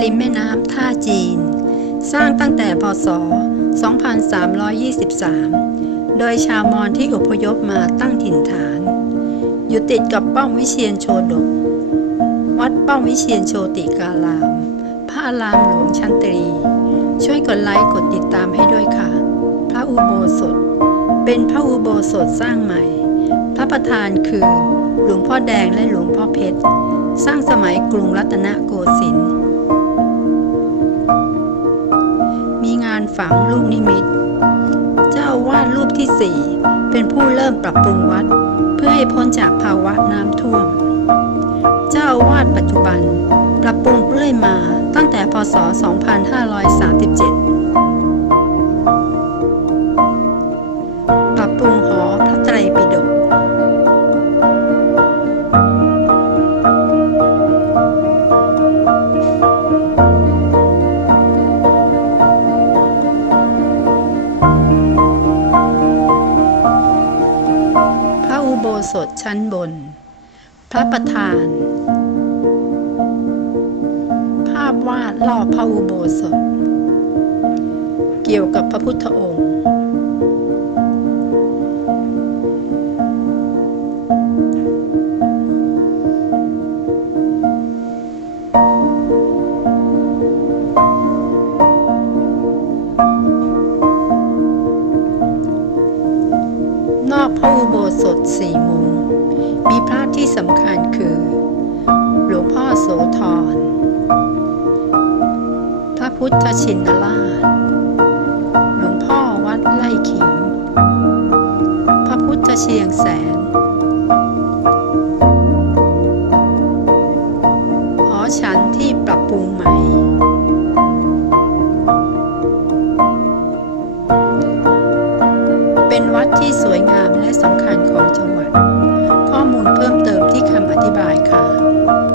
ริมแม่น้ำท่าจีน สร้างตั้งแต่พศ 2323 โดยชาวมอญที่อพยพมาตั้งถิ่นฐาน อยู่ติดกับป้อมวิเชียนโชดก วัดป้อมวิเชียนโชติการาม พระอารามหลวงชันตรี ช่วยกดไลค์กดติดตามให้ด้วยค่ะ พระอุโบสถ เป็นพระอุโบสถสร้างใหม่ พระประธานคือหลวงพ่อแดงและหลวงพ่อเพชร สร้างสมัยกรุงรัตนโกสินทร์ การฝังลูกนิมิต เจ้าวาดรูปที่สี่เป็นผู้เริ่มปรับปรุงวัด เพื่อให้พ้นจากภาวะน้ำท่วม เจ้าอาวาดปัจจุบัน ปรับปรุงเรื่อยมาตั้งแต่พศ 2537 สถชั้นบน พระประธาน ภาพวาดรอบพระอุโบสถ เกี่ยวกับพระพุทธองค์ อบพระอุโบสถสี่มุม มีพระที่สำคัญคือ หลวงพ่อโสธร พระพุทธชินราช หลวงพ่อวัดไร่ขิง พระพุทธเชียงแสน เป็นวัดที่สวยงามและสำคัญของจังหวัด